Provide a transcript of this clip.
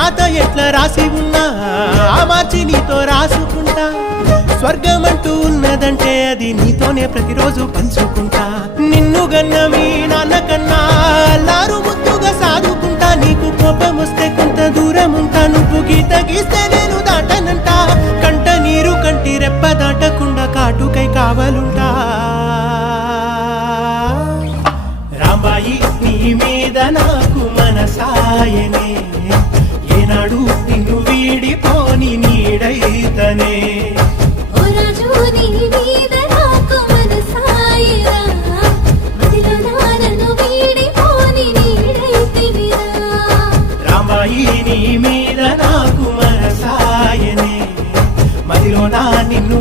రాత ఎట్లా రాసి ఉన్నా ఆ మార్చి నీతో రాసుకుంటా స్వర్గమంటూ ఉన్నదంటే అది నీతోనే ప్రతిరోజు పంచుకుంటా నిన్ను గన్న మీ నాన్న కన్నా అల్లారు ముద్దుగా సాదుకుంటా నీకు కోపం వస్తే కొంత దూరం ఉంటా నువ్వు గీత గీస్తే నేను దాటనంటా కంట నీరు కంటి రెప్ప దాటకుండా కాటుకై కావాలుంటా రాంబాయి నీ మీద నాకు మనసాయనే ఏనాడు నిన్ను వీడిపోని నీడైతనే రాంబాయి నీ మీద నాకు మనసాయనే మదిలో నా నిన్ను